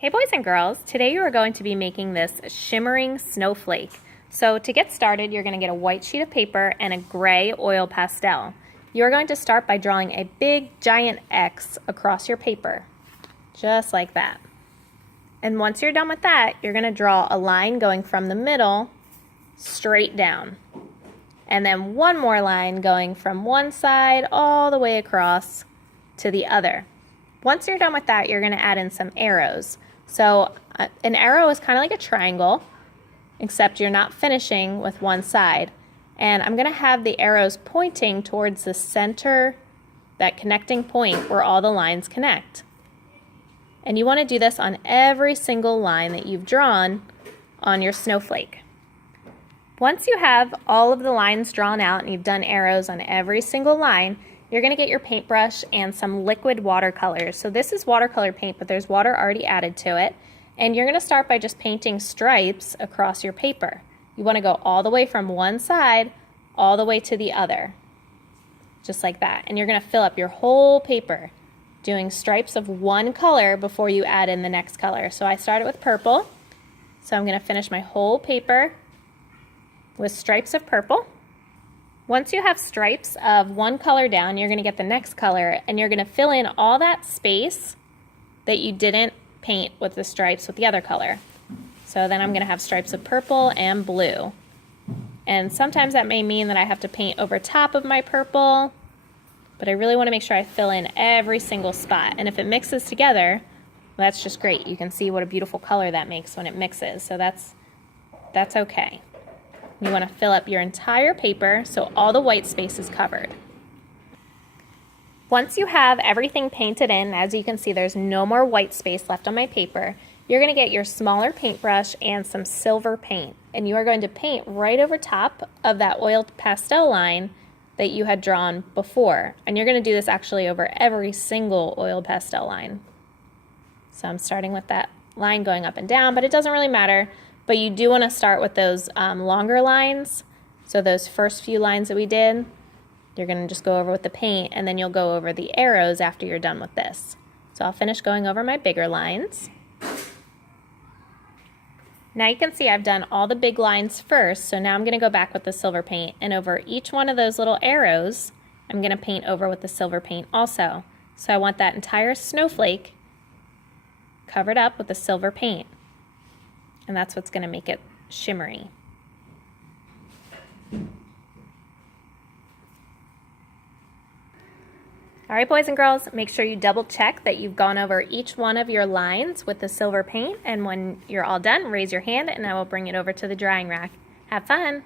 Hey boys and girls, today you are going to be making this shimmering snowflake. So to get started, you're going to get a white sheet of paper and a gray oil pastel. You're going to start by drawing a big giant X across your paper, just like that. And once you're done with that, you're going to draw a line going from the middle straight down. And then one more line going from one side all the way across to the other. Once you're done with that, you're going to add in some arrows. So an arrow is kind of like a triangle, except you're not finishing with one side. And I'm going to have the arrows pointing towards the center, that connecting point where all the lines connect. And you want to do this on every single line that you've drawn on your snowflake. Once you have all of the lines drawn out and you've done arrows on every single line, you're going to get your paintbrush and some liquid watercolors. So this is watercolor paint, but there's water already added to it. And you're going to start by just painting stripes across your paper. You want to go all the way from one side all the way to the other, just like that. And you're going to fill up your whole paper doing stripes of one color before you add in the next color. So I started with purple, so I'm going to finish my whole paper with stripes of purple. Once you have stripes of one color down, you're going to get the next color and you're going to fill in all that space that you didn't paint with the stripes with the other color. So then I'm going to have stripes of purple and blue. And sometimes that may mean that I have to paint over top of my purple, but I really want to make sure I fill in every single spot. And if it mixes together, well, that's just great. You can see what a beautiful color that makes when it mixes. So that's okay. You want to fill up your entire paper so all the white space is covered. Once you have everything painted in, as you can see there's no more white space left on my paper, you're going to get your smaller paintbrush and some silver paint. And you are going to paint right over top of that oiled pastel line that you had drawn before. And you're going to do this actually over every single oiled pastel line. So I'm starting with that line going up and down, but it doesn't really matter. But you do want to start with those longer lines. So those first few lines that we did, you're going to just go over with the paint, and then you'll go over the arrows after you're done with this. So I'll finish going over my bigger lines. Now you can see I've done all the big lines first, so now I'm going to go back with the silver paint, and over each one of those little arrows, I'm going to paint over with the silver paint also. So I want that entire snowflake covered up with the silver paint. And that's what's going to make it shimmery. All right, boys and girls, make sure you double check that you've gone over each one of your lines with the silver paint. And when you're all done, raise your hand and I will bring it over to the drying rack. Have fun!